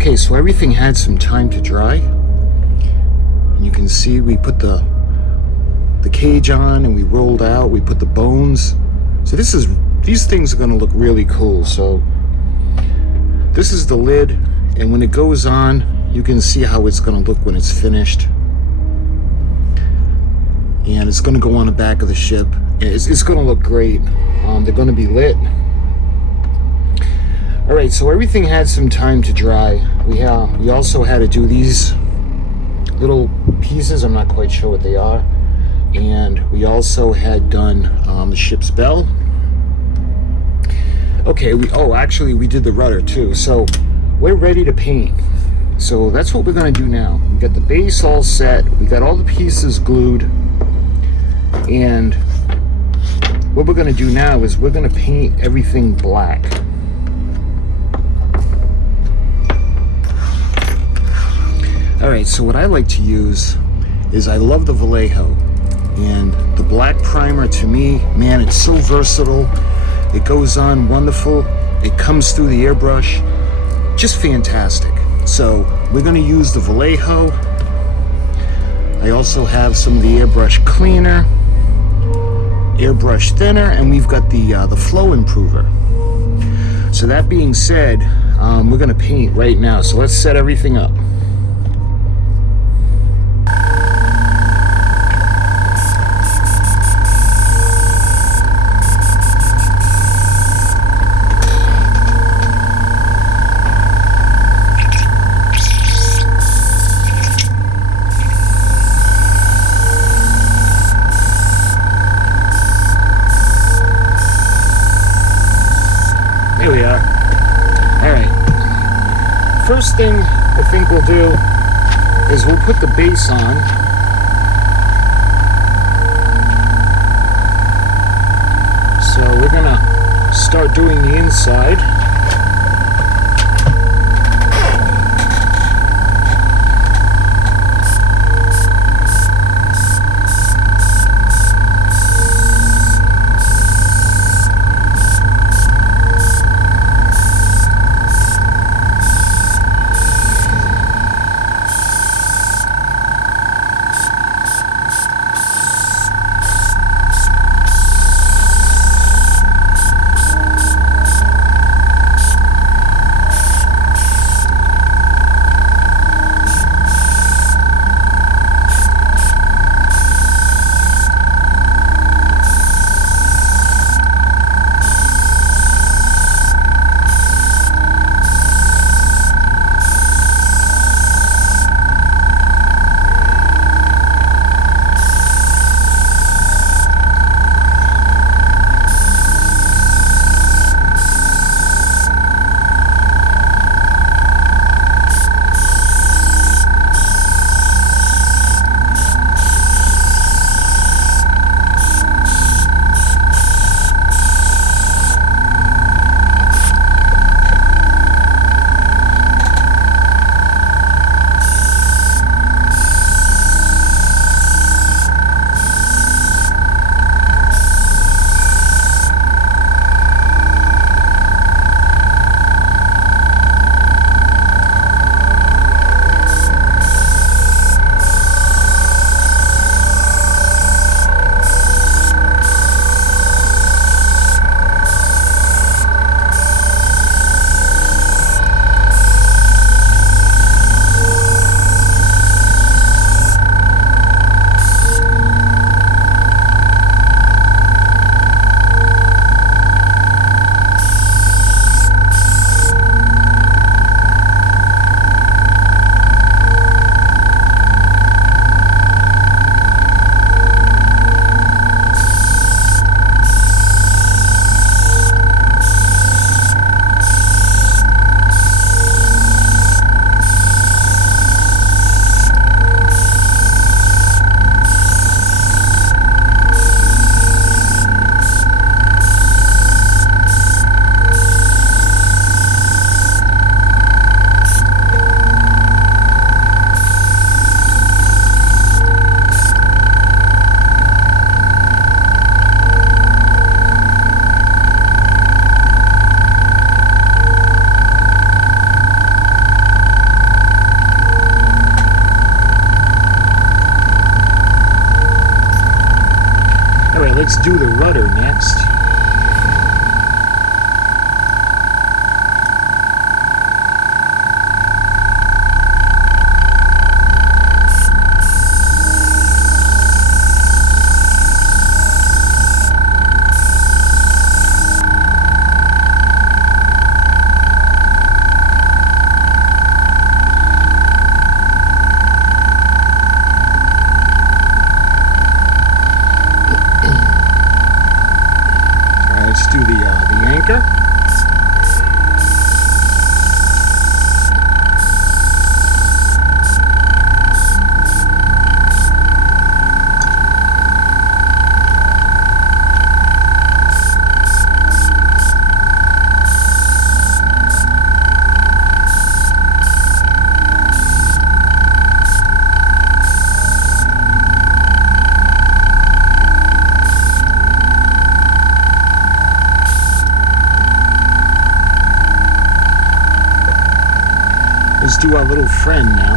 Okay, so everything had some time to dry. And you can see we put the cage on and we rolled out, we put the bones. So these things are gonna look really cool. So this is the lid, and when it goes on, you can see how it's gonna look when it's finished. And it's gonna go on the back of the ship. It's gonna look great. They're gonna be lit. All right, so everything had some time to dry. We also had to do these little pieces. I'm not quite sure what they are. And we also had done the ship's bell. Okay, actually we did the rudder too. So we're ready to paint. So that's what we're gonna do now. We got the base all set. We got all the pieces glued. And what we're gonna do now is we're gonna paint everything black. All right, so what I like to use is I love the Vallejo, and the black primer, to me, man, it's so versatile. It goes on wonderful. It comes through the airbrush, just fantastic. So we're gonna use the Vallejo. I also have some of the airbrush cleaner, airbrush thinner, and we've got the flow improver. So that being said, we're gonna paint right now. So let's set everything up. Here we are. All right. First thing I think we'll do is we'll put the base on. So we're gonna start doing the inside. let's do the rudder next. Do the anchor. Let's do our little friend now.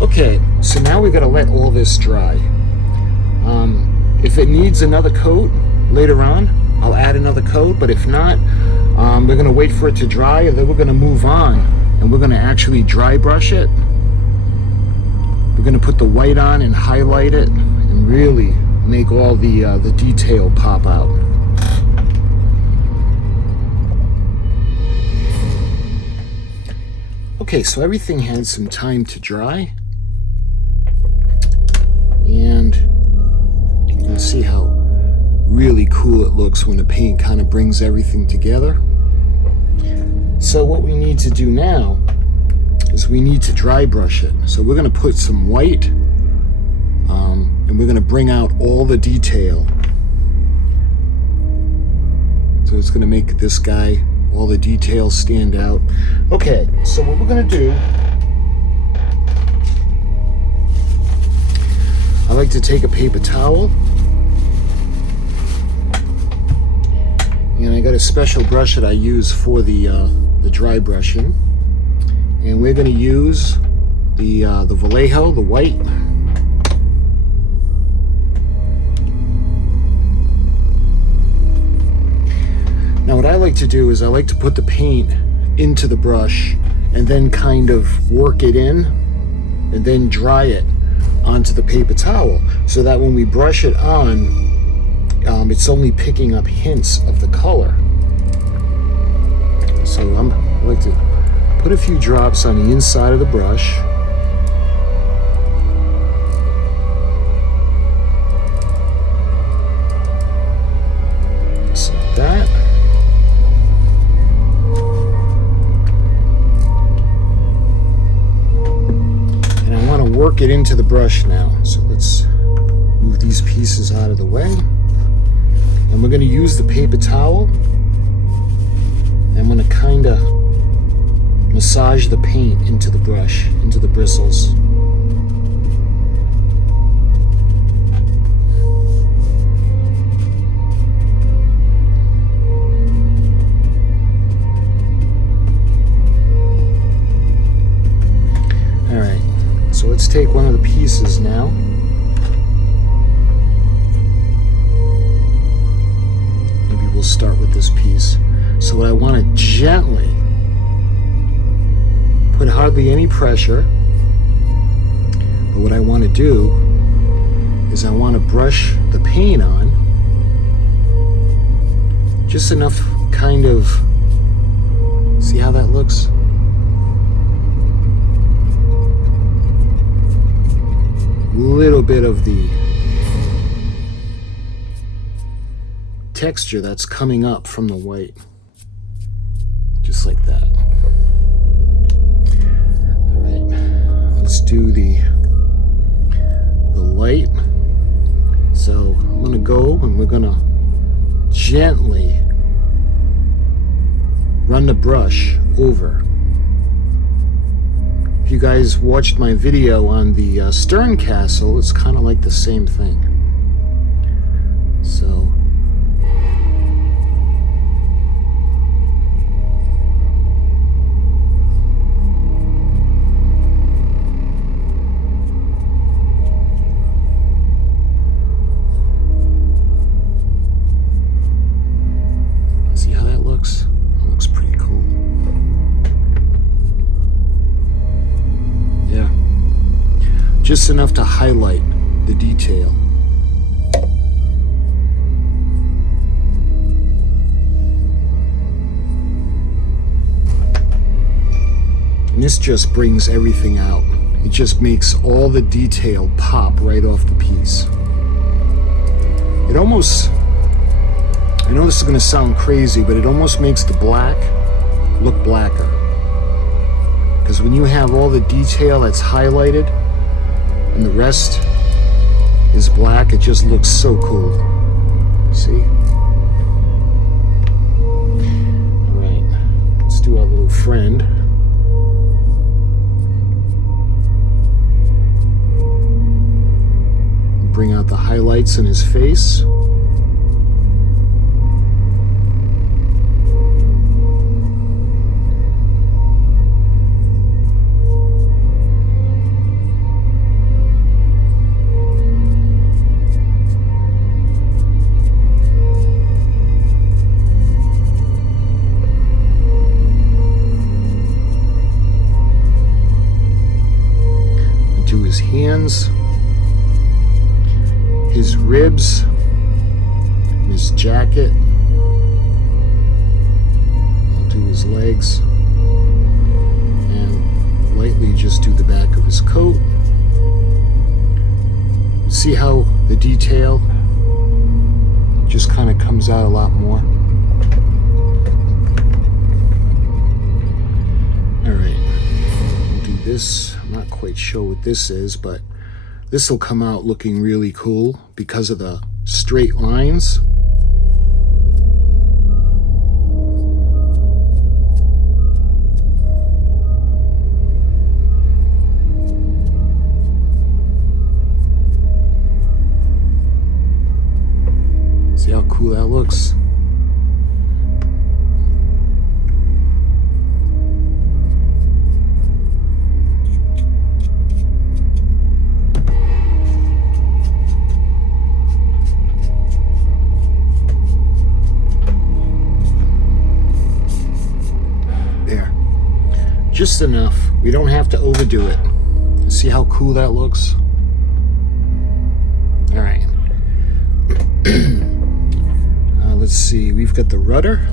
Okay, so now we got to let all this dry. If it needs another coat later on, I'll add another coat, but if not, we're going to wait for it to dry, and then we're going to move on, and we're going to actually dry brush it. We're going to put the white on and highlight it and really make all the detail pop out. Okay, so everything had some time to dry, and you can see how really cool it looks when the paint kind of brings everything together. So what we need to do now is we need to dry brush it. So we're going to put some white, and we're going to bring out all the detail. So it's going to make this guy, all the details stand out. Okay, so what we're going to do, I like to take a paper towel, and I got a special brush that I use for the dry brushing, and we're going to use the Vallejo, the white. Now what I like to do is I like to put the paint into the brush and then kind of work it in and then dry it onto the paper towel, so that when we brush it on, it's only picking up hints of the color. So I like to put a few drops on the inside of the brush. Just like that. And I want to work it into the brush now. So let's move these pieces out of the way. And we're going to use the paper towel. I'm going to kind of massage the paint into the brush, into the bristles. Alright, so let's take one of the pieces now. Maybe we'll start with this piece. So I want to gently, put hardly any pressure, But what I want to do is I want to brush the paint on just enough, kind of, see how that looks? Little bit of the texture that's coming up from the white, just like that. All right, let's do the light. So I'm gonna go and we're gonna gently run the brush over. If you guys watched my video on the Stern Castle, it's kind of like the same thing. So see how that looks? That looks pretty cool. Yeah. Just enough to highlight the detail. And this just brings everything out. It just makes all the detail pop right off the piece. It almost, I know this is going to sound crazy, but it almost makes the black look blacker. Because when you have all the detail that's highlighted and the rest is black, it just looks so cool. See? Alright, let's do our little friend. Bring out the highlights in his face. Do his hands, his ribs, and his jacket. I'll do his legs, and lightly just do the back of his coat. See how the detail just kind of comes out a lot more. Alright, we'll do this. I'm not quite sure what this is, but this will come out looking really cool because of the straight lines. See how cool that looks? Just enough. We don't have to overdo it. See how cool that looks? All right. Let's see. We've got the rudder.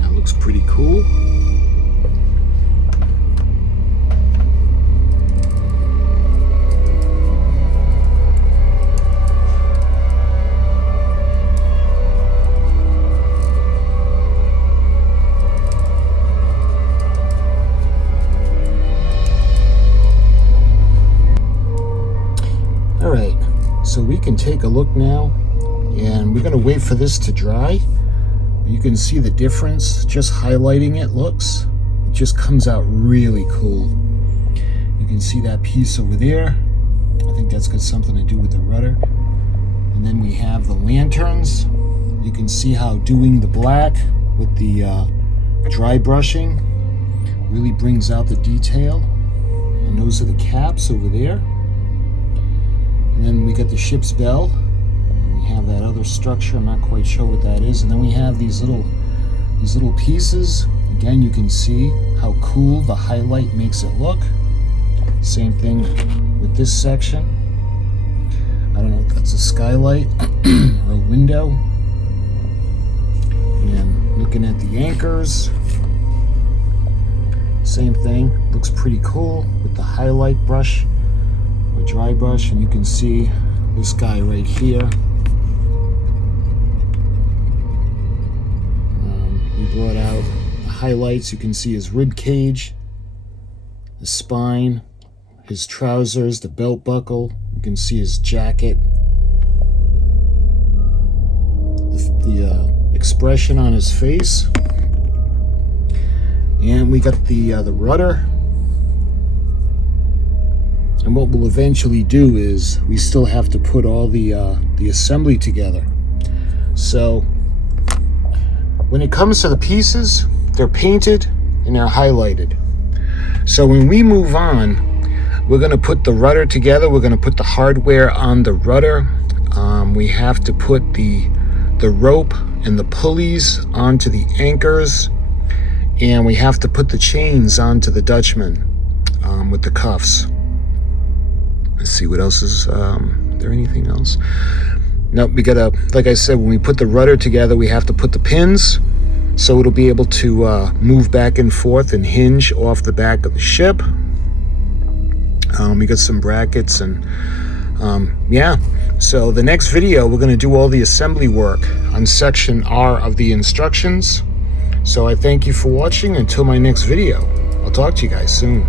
That looks pretty cool. Alright, so we can take a look now, and we're going to wait for this to dry. You can see the difference, just highlighting it looks. It just comes out really cool. You can see that piece over there. I think that's got something to do with the rudder. And then we have the lanterns. You can see how doing the black with the dry brushing really brings out the detail. And those are the caps over there. And then we got the ship's bell. We have that other structure. I'm not quite sure what that is. And then we have these little pieces. Again, you can see how cool the highlight makes it look. Same thing with this section. I don't know if that's a skylight or a window. And looking at the anchors, same thing. Looks pretty cool with the highlight brush or dry brush. And you can see this guy right here. We brought out the highlights. You can see his rib cage, the spine, his trousers, the belt buckle. You can see his jacket, the expression on his face. And we got the rudder. And what we'll eventually do is we still have to put all the assembly together. So when it comes to the pieces, they're painted and they're highlighted. So when we move on, we're going to put the rudder together. We're going to put the hardware on the rudder. We have to put the rope and the pulleys onto the anchors. And we have to put the chains onto the Dutchman with the cuffs. Let's see what else is there anything else? Nope, we gotta, like I said, when we put the rudder together, we have to put the pins so it'll be able to move back and forth and hinge off the back of the ship. We got some brackets and yeah. So the next video, we're gonna do all the assembly work on section R of the instructions. So I thank you for watching. Until my next video, I'll talk to you guys soon.